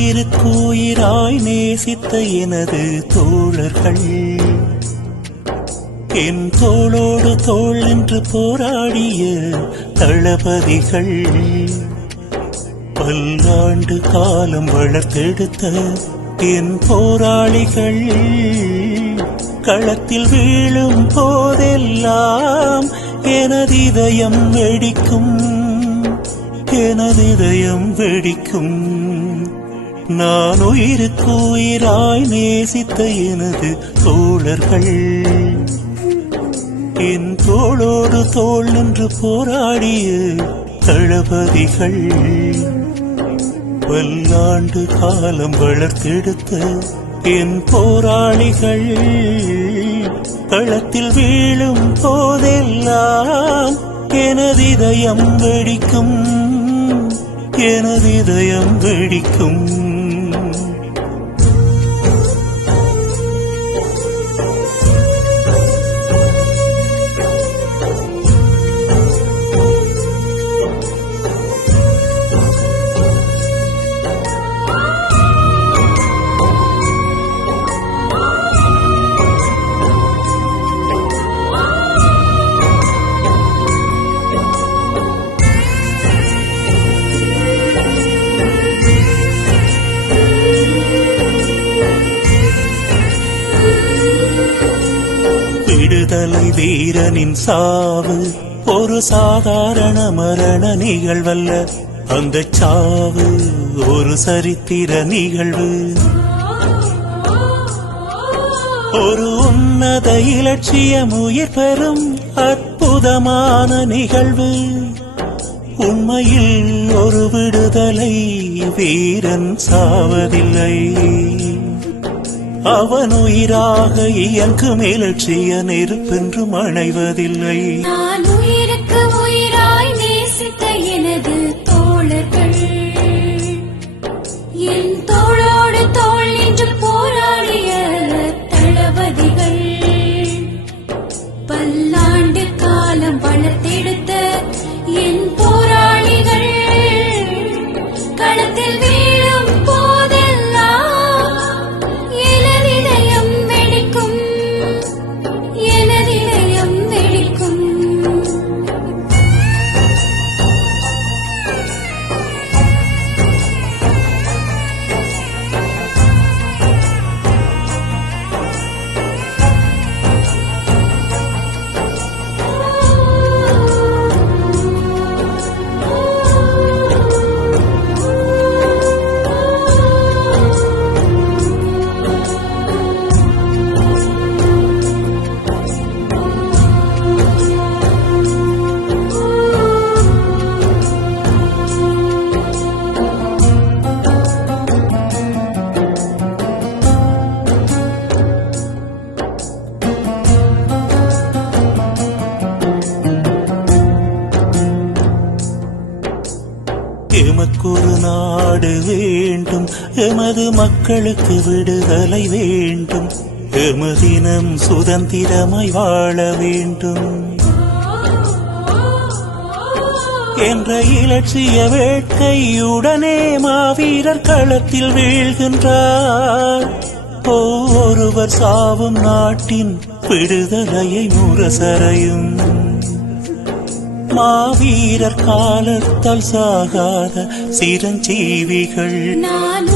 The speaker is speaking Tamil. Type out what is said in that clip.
உயிருக்குயிராய் நேசித்த எனது தோழர்கள், என் தோளோடு தோள் என்று போராடிய தளபதிகள், பல்லாண்டு காலம் வளர்த்தெடுத்த என் போராளிகள், களத்தில் வீழும் போதெல்லாம் எனது இதயம் வெடிக்கும், எனது இதயம் வெடிக்கும். நான் உயிருக்கு உயிராய் நேசித்த எனது தோழர்கள், என் தோளோடு தோள் நின்று போராடிய தளபதிகள், பல்லாண்டு காலம் வளர்த்தெடுத்த என் போராளிகள், களத்தில் வீழும் போதெல்லாம் எனது இதயம் வெடிக்கும், எனது இதயம் வெடிக்கும். விடுதலை வீரனின் சாவு ஒரு சாதாரண மரண நிகழ்வல்ல, அந்த சாவு ஒரு சரித்திர நிகழ்வு, ஒரு உன்னத இலட்சியம் உயிர் பெறும் அற்புதமான நிகழ்வு. உண்மையில் ஒரு விடுதலை வீரன் சாவதில்லை, அவன் உயிராக இயங்கும் இலட்சிய நெருப்பென்றும் அணைவதில்லை. நான் உயிருக்கு உயிராய் நேசித்த எனது தோழர்கள், என் தோளோடு தோள் நின்று போராடிய தளபதிகள், பல்லாண்டு காலம் வளர்த்தெடுத்த என் போராளிகள், களத்தில் வீழும் போதெல்லாம் எனது இதயம் வெடிக்கும், எனது இதயம் வெடிக்கும். எமக்கொரு நாடு வேண்டும், எமது மக்களுக்கு விடுதலை வேண்டும், எமதினம் சுதந்திரமாய் வாழ வேண்டும் என்ற இலட்சிய வேட்கையுடனே மாவீரர் களத்தில் வீழ்கின்றார். ஒவ்வொருவர் சாவும் நாட்டின் விடுதலையை முரசறையும், மாவீரர் காலத்தால் சாகாத சிரஞ்சீவிகள். நான்